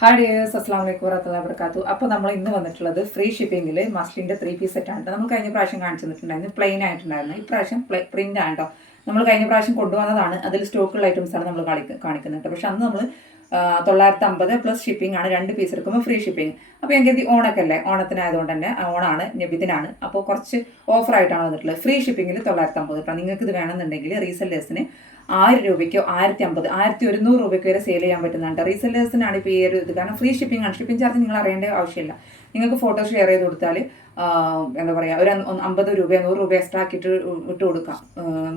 Hi dears അസ്സാം വലൈക്കും വറഹത്തുള്ള വർക്കാത്തു അപ്പോൾ നമ്മൾ ഇന്ന് വന്നിട്ടുള്ളത് ഫ്രീ ഷിപ്പിംഗിൽ മസ്ലിന്റെ ത്രീ പീസ് സെറ്റാണ് നമ്മൾ കഴിഞ്ഞ പ്രാവശ്യം കാണിച്ചു തന്നിട്ടുണ്ടായിരുന്നു പ്ലെയിൻ ആയിട്ടുണ്ടായിരുന്നു. ഇപ്രാവശ്യം പ്രിന്റ് ആണ് കേട്ടോ നമ്മൾ കഴിഞ്ഞ പ്രാവശ്യം കൊണ്ടുവന്നതാണ്. അതിൽ സ്റ്റോക്കുള്ള ആണ് നമ്മൾ കാണിക്കുന്നത് പക്ഷേ പക്ഷെ അന്ന് നമ്മൾ തൊള്ളായിരത്തി അമ്പത് പ്ലസ് ഷിപ്പിംഗ് ആണ് രണ്ട് പീസ് എടുക്കുമ്പോൾ ഫ്രീ ഷിപ്പിംഗ് അപ്പോൾ എനിക്ക് ഓണൊക്കെ അല്ലേ ഓണത്തിനായതുകൊണ്ട് തന്നെ ഓണാണ് നബിദിനാണ്. അപ്പോൾ കുറച്ച് ഓഫറായിട്ടാണ് വന്നിട്ടുള്ളത്. ഫ്രീ ഷിപ്പിംഗിൽ തൊള്ളായിരത്തി അമ്പത് കേട്ടോ നിങ്ങൾക്ക് ഇത് വേണമെന്നുണ്ടെങ്കിൽ റീസെല്ലേഴ്സിന് ആയിരം രൂപയ്ക്കോ ആയിരത്തി അമ്പത് ആയിരത്തി ഒരുന്നൂറ് രൂപയ്ക്ക് വരെ സെയിൽ ചെയ്യാൻ പറ്റുന്നുണ്ട് റീസെല്ലേഴ്സിനാണ് ഇപ്പോൾ ഈ ഒരു ഇത്. കാരണം ഫ്രീ ഷിപ്പിംഗ് ആണ്. ഷിപ്പിംഗ് ചാർജ് നിങ്ങൾ അറിയേണ്ട ആവശ്യമില്ല. നിങ്ങൾക്ക് ഫോട്ടോ ഷെയർ ചെയ്ത് കൊടുത്താൽ എന്താ പറയുക ഒരു അമ്പത് രൂപ നൂറ് രൂപ എക്സ്ട്രാ ആക്കിയിട്ട് ഇട്ട് കൊടുക്കാം.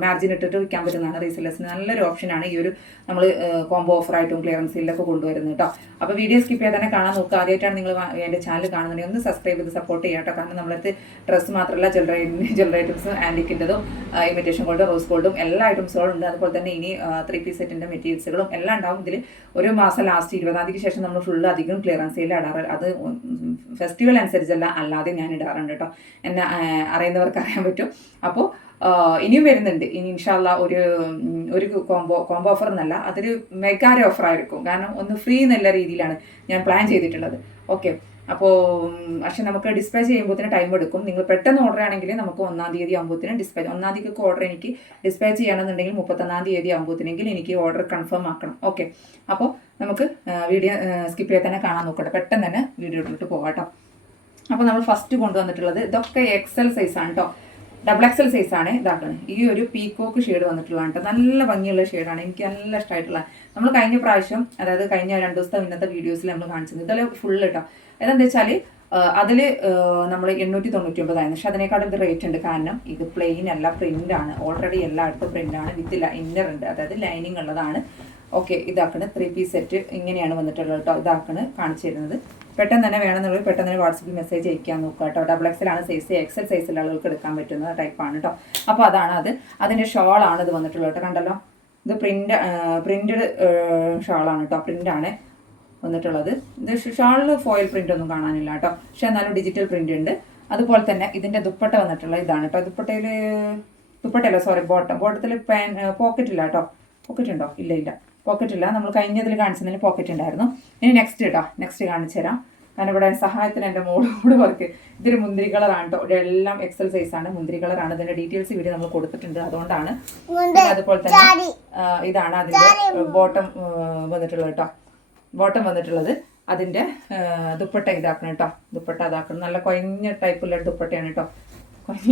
മാർജിൻ ഇട്ടിട്ട് വിൽക്കാൻ പറ്റുന്നതാണ് റീസെല്ലേഴ്സിന് നല്ലൊരു ഓപ്ഷനാണ് ഈ ഒരു നമ്മൾ കോംബോ ഓഫറായിട്ടും ക്ലിയറൻസ് സെയിലൊക്കെ കൊണ്ടുവരുന്നത് കേട്ടോ അപ്പോൾ വീഡിയോ സ്കിപ്പ് ചെയ്യാതെ തന്നെ കാണാൻ നോക്കുക ആദ്യമായിട്ടാണ് നിങ്ങൾ എന്റെ ചാനൽ കാണുന്നുണ്ടെങ്കിൽ ഒന്ന് സബ്സ്ക്രൈബ് ചെയ്ത് സപ്പോർട്ട് ചെയ്യാം കാരണം നമ്മളടുത്ത് ഡ്രസ്സ് മാത്രമല്ല ജ്വല്ലറി ജ്വല്ലറി ഐറ്റംസും ആന്റിക്കിന്റെതും ഇമിറ്റേഷൻ ഗോൾഡ് റോസ് ഗോൾഡും എല്ലാ ഐറ്റംസുകളും ഉണ്ട്. അതുപോലെ തന്നെ ഇനി ത്രീ പീസ് സെറ്റിന്റെ മെറ്റീരിയൽസുകളും എല്ലാം ഉണ്ടാവും. ഇതിൽ ഒരു മാസം ലാസ്റ്റ് ഇരുപതാം തീയതിക്ക് ശേഷം നമ്മൾ ഫുള്ള് അധികം ക്ലിയറൻസ് സെയിൽ ഇടാറ്. അത് ഫെസ്റ്റിവൽ അനുസരിച്ചല്ല. അല്ലാതെ ഞാൻ ഇടാറുണ്ട് കേട്ടോ. എന്നെ അറിയുന്നവർക്ക് അറിയാൻ പറ്റും. അപ്പോൾ ഇനിയും വരുന്നുണ്ട്. ഇനി ഇൻഷാല്ല ഒരു ഒരു കോംബോ കോംബോ ഓഫർ എന്നല്ല അതൊരു മെഗാര ഓഫർ ആയിരിക്കും. കാരണം ഒന്ന് ഫ്രീ എന്നുള്ള രീതിയിലാണ് ഞാൻ പ്ലാൻ ചെയ്തിട്ടുള്ളത്. ഓക്കെ അപ്പോൾ പക്ഷെ നമുക്ക് ഡിസ്പാച്ച് ചെയ്യുമ്പോഴത്തേന് ടൈം എടുക്കും. നിങ്ങൾ പെട്ടെന്ന് ഓർഡർ ആണെങ്കിൽ നമുക്ക് ഒന്നാം തീയതി ആകുമ്പോഴത്തേനും ഡിസ്പാച്ച് ഒന്നാം തീയതിക്ക് ഓർഡർ എനിക്ക് ഡിസ്പാച്ച് ചെയ്യണമെന്നുണ്ടെങ്കിൽ മുപ്പത്തൊന്നാം തീയതി ആകുമ്പോഴത്തേനെങ്കിൽ എനിക്ക് ഓർഡർ കൺഫേം ആക്കണം. ഓക്കെ അപ്പോൾ നമുക്ക് വീഡിയോ സ്കിപ്പ് ചെയ്യാൻ തന്നെ കാണാൻ നോക്കട്ടെ. പെട്ടെന്ന് തന്നെ വീഡിയോ ഇട്ടിട്ട് പോകാം കേട്ടോ. അപ്പോൾ നമ്മൾ ഫസ്റ്റ് കൊണ്ടുവന്നിട്ടുള്ളത് ഇതൊക്കെ എക്സൽ സൈസ് ആണ് കേട്ടോ ഡബിൾ എക്സൽ സൈസ് ആണ് ഇതാക്കുന്നത് ഈ ഒരു പീക്കോക്ക് ഷെയ്ഡ് വന്നിട്ടുള്ളതാണ് കേട്ടോ നല്ല ഭംഗിയുള്ള ഷെയ്ഡാണ് എനിക്ക് നല്ല ഇഷ്ടമായിട്ടുള്ള നമ്മൾ കഴിഞ്ഞ പ്രാവശ്യം അതായത് കഴിഞ്ഞ രണ്ട് ദിവസത്തെ ഇന്നത്തെ വീഡിയോസിൽ നമ്മൾ കാണിച്ചത്. ഇതെല്ലാം ഫുള്ള് കേട്ടോ അതെന്താ വെച്ചാൽ അതിൽ നമ്മൾ എണ്ണൂറ്റി തൊണ്ണൂറ്റി ഒമ്പതായിരുന്നു പക്ഷെ അതിനേക്കാളും ഇത് റേറ്റ് ഉണ്ട്. കാരണം ഇത് പ്ലെയിൻ അല്ല പ്രിന്റ് ആണ്. ഓൾറെഡി എല്ലായിടത്തും പ്രിന്റ് ആണ്. വിത്ത് ഇന്നർ ഉണ്ട്. അതായത് ലൈനിങ് ഉള്ളതാണ്. ഓക്കെ ഇതാക്കണ്. ത്രീ പീസ് സെറ്റ് ഇങ്ങനെയാണ് വന്നിട്ടുള്ളത് കേട്ടോ ഇതാക്കണ് കാണിച്ചു തരുന്നത്. പെട്ടെന്ന് തന്നെ വേണമെന്നുള്ളത് പെട്ടെന്ന് തന്നെ വാട്സപ്പിൽ മെസ്സേജ് അയക്കാൻ നോക്കുക കേട്ടോ. ഡബിൾ എക്സൽ ആണ് സൈസ് എക്സൽ സൈസിൽ ആളുകൾക്ക് എടുക്കാൻ പറ്റുന്ന ടൈപ്പാണ് കേട്ടോ അപ്പോൾ അതാണ് അത്. അതിന്റെ ആണ് ഇത് വന്നിട്ടുള്ളത് കേട്ടോ. കണ്ടല്ലോ? ഇത് പ്രിന്റ് പ്രിന്റഡ് ഷാളാണ് കേട്ടോ പ്രിന്റാണ് വന്നിട്ടുള്ളത്. ഇത് ഷാളിൽ ഫോയിൽ പ്രിന്റ് ഒന്നും കാണാനില്ല കേട്ടോ പക്ഷെ എന്നാലും ഡിജിറ്റൽ പ്രിന്റ് ഉണ്ട്. അതുപോലെ തന്നെ ഇതിന്റെ ദുപ്പട്ട വന്നിട്ടുള്ള ഇതാണ് കേട്ടോ ദുപ്പട്ടയിൽ ദുപ്പട്ടയല്ല സോറി ബോട്ടം ബോട്ടത്തിൽ പാൻ പോക്കറ്റ് ഇല്ല കേട്ടോ പോക്കറ്റ് ഉണ്ടോ? ഇല്ല ഇല്ല. പോക്കറ്റ് ഇല്ല. നമ്മൾ കഴിഞ്ഞതിൽ കാണിച്ചതിന് പോക്കറ്റ് ഉണ്ടായിരുന്നു ഇനി നെക്സ്റ്റ് കേട്ടോ നെക്സ്റ്റ് കാണിച്ചു തരാം. കാരണം ഇവിടെ സഹായത്തിന് എന്റെ മോളോട് വർക്ക് ഇതൊരു മുന്തിരി കളറാണ് കേട്ടോ എല്ലാം എക്സൽ സൈസ് ആണ്. മുന്തിരി കളറാണ് ഇതിന്റെ ഡീറ്റെയിൽസ് വീഡിയോ നമ്മൾ കൊടുത്തിട്ടുണ്ട്. അതുകൊണ്ടാണ് അതുപോലെ തന്നെ ഇതാണ് അതിന്റെ ബോട്ടം വന്നിട്ടുള്ളത് കേട്ടോ ബോട്ടം വന്നിട്ടുള്ളത്. അതിന്റെ ആ, ദുപ്പട്ട ഇതാക്കണം കേട്ടോ ദുപ്പട്ട ഇതാക്കണം. നല്ല കൊയഞ്ഞ ടൈപ്പുള്ള ദുപ്പട്ടയാണ് കേട്ടോ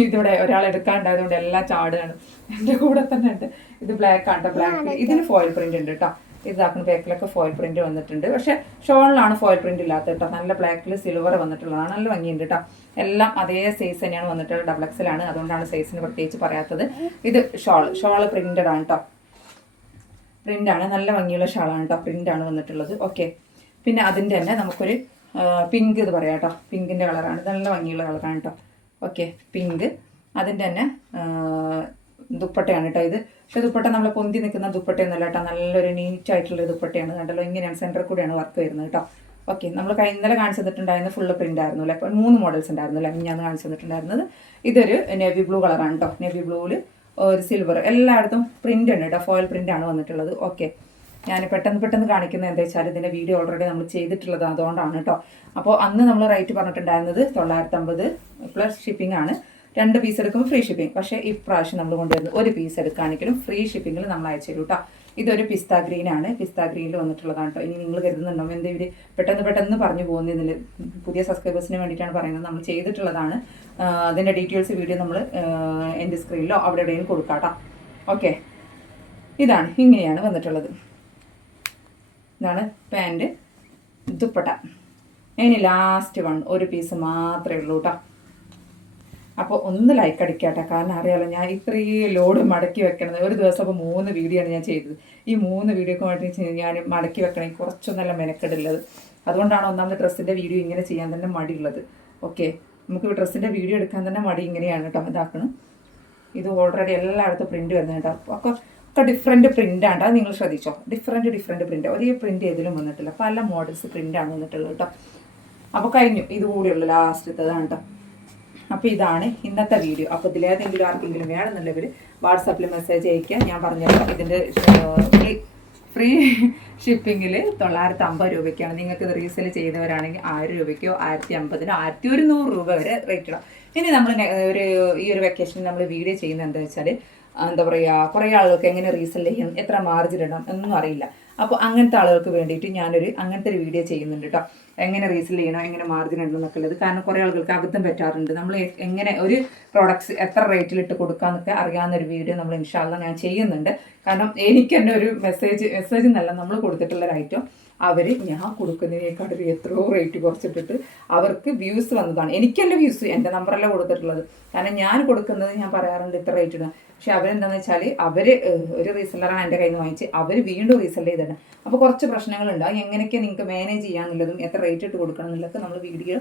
ഇതിവിടെ ഒരാൾ എടുക്കാണ്ടായതുകൊണ്ട് എല്ലാം ചാടുകയാണ്. എന്റെ കൂടെ തന്നെ ഉണ്ട്. ഇത് ബ്ലാക്ക് ആണ് ബ്ലാക്ക് ഇതിന് ഫോയിൽ പ്രിന്റ് ഉണ്ട് കേട്ടോ. ഇതാക്കുന്ന ബാക്കിലൊക്കെ ഫോയിൽ പ്രിന്റ് വന്നിട്ടുണ്ട്. പക്ഷെ ഷോളിലാണ് ഫോയിൽ പ്രിന്റ് ഇല്ലാത്ത കേട്ടോ. നല്ല ബ്ലാക്കിൽ സിൽവർ വന്നിട്ടുള്ളതാണ്. നല്ല ഭംഗിയുണ്ട് കേട്ടോ. എല്ലാം അതേ സൈസ് തന്നെയാണ് വന്നിട്ടുള്ളത്. ഡബിൾ എക്സലാണ് അതുകൊണ്ടാണ് സൈസിന് പ്രത്യേകിച്ച് പറയാത്തത്. ഇത് ഷോൾ. ഷോൾ പ്രിന്റഡ് ആണ് കേട്ടോ. പ്രിന്റ് ആണ്. നല്ല ഭംഗിയുള്ള ഷാളാണ് കേട്ടോ. പ്രിന്റ് ആണ് വന്നിട്ടുള്ളത്. ഓക്കെ പിന്നെ അതിന്റെ തന്നെ നമുക്കൊരു പിങ്ക് ഇത് പറയാം കേട്ടോ. പിങ്കിന്റെ കളറാണ് നല്ല ഭംഗിയുള്ള കളറാണ് കേട്ടോ. Okay pink. അതിന്റെ തന്നെ ദുപ്പട്ടയാണ് കേട്ടോ ഇത്. പക്ഷേ ദുപ്പട്ട നമ്മൾ പൊന്തി നിൽക്കുന്ന ദുപ്പട്ടയൊന്നുമല്ല കേട്ടോ നല്ലൊരു നീറ്റ് ആയിട്ടുള്ള ദുപ്പട്ടയാണ്. കണ്ടല്ലോ ഇങ്ങനെയാണ് സെന്ററിൽ കൂടിയാണ് വർക്ക് വരുന്നത് കേട്ടോ ഓക്കെ നമ്മൾ കൈ ഇന്നലെ കാണിച്ചു തന്നിട്ടുണ്ടായിരുന്ന ഫുള്ള് പ്രിന്റ് ആയിരുന്നു അല്ലേ അപ്പോൾ മൂന്ന് മോഡൽസ് ഉണ്ടായിരുന്നു അല്ലേ ഞാൻ കാണിച്ചു തന്നിട്ടുണ്ടായിരുന്നത്. ഇതൊരു നേവി ബ്ലൂ കളറാണ് കേട്ടോ നേവി ബ്ലൂവിൽ ഒരു സിൽവർ എല്ലായിടത്തും പ്രിന്റ് ഉണ്ട് കേട്ടോ ഫോയിൽ പ്രിന്റ് ആണ് വന്നിട്ടുള്ളത്. ഓക്കെ. ഞാൻ പെട്ടെന്ന് പെട്ടെന്ന് കാണിക്കുന്നത് എന്താ വെച്ചാൽ ഇതിന്റെ വീഡിയോ ഓൾറെഡി നമ്മൾ ചെയ്തിട്ടുള്ളത് അതുകൊണ്ടാണ് കേട്ടോ അപ്പോൾ അന്ന് നമ്മൾ റേറ്റ് പറഞ്ഞിട്ടുണ്ടായിരുന്നത് തൊള്ളായിരത്തമ്പത് പ്ലസ് ഷിപ്പിംഗ് ആണ്. രണ്ട് പീസ് എടുക്കുമ്പോൾ ഫ്രീ ഷിപ്പിംഗ് പക്ഷേ ഇപ്രാവശ്യം നമ്മൾ കൊണ്ടുവരുന്നത് ഒരു പീസ് എടുക്കുകയാണെങ്കിലും ഫ്രീ ഷിപ്പിംഗിൽ നമ്മൾ അയച്ചു കേട്ടോ ഇതൊരു പിസ്ത ഗ്രീൻ ആണ്. പിസ്ത ഗ്രീനിൽ വന്നിട്ടുള്ളതാണ് കേട്ടോ ഇനി നിങ്ങൾ കരുതുന്നുണ്ടോ? എന്താ ഇവർ പെട്ടെന്ന് പെട്ടെന്ന് പറഞ്ഞു പോകുന്നതിൽ പുതിയ സബ്സ്ക്രൈബേഴ്സിന് വേണ്ടിയിട്ടാണ് പറയുന്നത്. നമ്മൾ ചെയ്തിട്ടുള്ളതാണ്. അതിന്റെ ഡീറ്റെയിൽസ് വീഡിയോ നമ്മൾ എന്റെ സ്ക്രീനിലോ അവിടെ എവിടെയും കൊടുക്കാം കേട്ടോ ഓക്കെ ഇതാണ്. ഇങ്ങനെയാണ് വന്നിട്ടുള്ളത്. ഇതാണ് പാന്റ് ദുപ്പട്ട. ഇനി ലാസ്റ്റ് വൺ ഒരു പീസ് മാത്രമേ ഉള്ളൂ കേട്ടോ അപ്പോൾ ഒന്ന് ലൈക്ക് അടിക്കാട്ടെ. കാരണം അറിയാലോ ഞാൻ ഇത്രയും ലോഡ് മടക്കി വെക്കണത്. ഒരു ദിവസം അപ്പോൾ മൂന്ന് വീഡിയോ ആണ് ഞാൻ ചെയ്തത്. ഈ മൂന്ന് വീഡിയോക്ക് വേണ്ടി ഞാൻ മടക്കി വെക്കണേ കുറച്ചൊന്നല്ല മെനക്കെടുള്ളത്. അതുകൊണ്ടാണ് ഒന്നാമത് ഡ്രസ്സിന്റെ വീഡിയോ ഇങ്ങനെ ചെയ്യാൻ തന്നെ മടിയുള്ളത്. ഓക്കെ നമുക്ക് ഡ്രസ്സിന്റെ വീഡിയോ എടുക്കാൻ തന്നെ മടി ഇങ്ങനെയാണ് കേട്ടോ ഇതാക്കണം. ഇത് ഓൾറെഡി എല്ലായിടത്തും പ്രിന്റ് വരുന്നത് കേട്ടോ ഒക്കെ ഒക്കെ ഡിഫറെന്റ് പ്രിന്റാണ് അത് നിങ്ങൾ ശ്രദ്ധിച്ചോ? ഡിഫറെന്റ് ഡിഫറെന്റ് പ്രിന്റ് ഒരേ പ്രിന്റ് ഏതിലും വന്നിട്ടില്ല. പല മോഡൽസ് പ്രിന്റാണ് വന്നിട്ടുള്ളത് കേട്ടോ അപ്പോൾ കഴിഞ്ഞു. ഇത് ലാസ്റ്റ് ലാസ്റ്റത്തതാണ് കേട്ടോ അപ്പോൾ ഇതാണ് ഇന്നത്തെ വീഡിയോ അപ്പോൾ ഇതിലേതെങ്കിലും ആർക്കെങ്കിലും വേണമെന്നുണ്ടെങ്കിൽ വാട്സാപ്പിൽ മെസ്സേജ് അയക്കുക ഞാൻ പറഞ്ഞപ്പോൾ ഇതിന്റെ ഫ്രീ ഷിപ്പിങ്ങിൽ തൊള്ളായിരത്തി അമ്പത് രൂപയ്ക്കാണ്. നിങ്ങൾക്ക് ഇത് റീസെൽ ചെയ്തവരാണെങ്കിൽ ആയിരം രൂപയ്ക്കോ ആയിരത്തി അമ്പതിനോ ആയിരത്തി ഒരുന്നൂറ് രൂപ വരെ റേറ്റ് ഇടാം. ഇനി നമ്മൾ ഒരു ഈ ഒരു വെക്കേഷനിൽ നമ്മൾ വീഡിയോ ചെയ്യുന്നത് എന്താ വെച്ചാൽ എന്താ പറയുക കുറേ ആളുകൾക്ക് എങ്ങനെ റീസെൽ ചെയ്യണം എത്ര മാർജിൻ ഇടണം എന്നൊന്നും അറിയില്ല. അപ്പോൾ അങ്ങനത്തെ ആളുകൾക്ക് വേണ്ടിയിട്ട് ഞാനൊരു അങ്ങനത്തെ ഒരു വീഡിയോ ചെയ്യുന്നുണ്ട് കേട്ടോ എങ്ങനെ റീസെൽ ചെയ്യണം എങ്ങനെ മാർജിൻ ഇടണം എന്നൊക്കെ ഉള്ളത്. കാരണം കുറേ ആളുകൾക്ക് അബദ്ധം പറ്റാറുണ്ട്. നമ്മൾ എങ്ങനെ ഒരു പ്രോഡക്റ്റ്സ് എത്ര റേറ്റിൽ റേറ്റിലിട്ട് കൊടുക്കാമെന്നൊക്കെ അറിയാവുന്ന ഒരു വീഡിയോ നമ്മൾ ഇൻഷാല്ല ഞാൻ ചെയ്യുന്നുണ്ട്. കാരണം എനിക്ക് തന്നെ ഒരു മെസ്സേജ് മെസ്സേജ് എന്നല്ല നമ്മൾ കൊടുത്തിട്ടുള്ള ഒരു ഐറ്റം അവർ ഞാൻ കൊടുക്കുന്നതിനേക്കാൾ എത്രയോ റേറ്റ് കുറച്ചിട്ടിട്ട് അവർക്ക് വ്യൂസ് വന്നതാണ്. എനിക്കല്ല വ്യൂസ് എന്റെ നമ്പറല്ല കൊടുത്തിട്ടുള്ളത്. കാരണം ഞാൻ കൊടുക്കുന്നത് ഞാൻ പറയാറുണ്ട് ഇത്ര റേറ്റ് ഇടുക പക്ഷെ അവരെന്താണെന്ന് വെച്ചാൽ അവർ ഒരു റീസെല്ലറാണ് എന്റെ കയ്യിൽ നിന്ന് വാങ്ങിച്ച് അവർ വീണ്ടും റീസെൽ ചെയ്തിട്ടുണ്ട്. അപ്പോൾ കുറച്ച് പ്രശ്നങ്ങളുണ്ട്. അത് എങ്ങനെയൊക്കെ നിങ്ങൾക്ക് മാനേജ് ചെയ്യാന്നുള്ളതും എത്ര റേറ്റ് ഇട്ട് കൊടുക്കണം എന്നുള്ളതൊക്കെ നമ്മൾ വീഡിയോ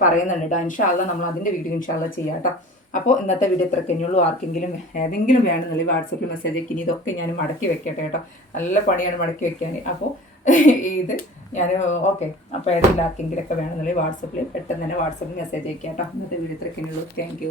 പറയുന്നുണ്ട് കേട്ടോ ഇൻഷാല്ല നമ്മൾ അതിന്റെ വീഡിയോ ഇൻഷാല്ല ചെയ്യാം കേട്ടോ അപ്പോൾ ഇന്നത്തെ വീഡിയോ ഇത്ര തന്നെയുള്ളൂ ആർക്കെങ്കിലും ഏതെങ്കിലും വേണമെന്നുള്ള വാട്സപ്പിൽ മെസ്സേജ് അയക്കി. ഇനി ഇതൊക്കെ ഞാൻ മടക്കി വെക്കട്ടെ കേട്ടോ നല്ല പണിയാണ് മടക്കി വെക്കാൻ. അപ്പോൾ ഇത് ഞാൻ ഓക്കെ. അപ്പോൾ ഏതെങ്കിലും ആർക്കെങ്കിലൊക്കെ വേണമെന്നുള്ള വാട്സപ്പിൽ പെട്ടെന്ന് തന്നെ വാട്സപ്പിൽ മെസ്സേജ് അയക്കാം കേട്ടോ ഇന്നത്തെ വീഡിയോ ഇത്ര തന്നെയുള്ളൂ താങ്ക്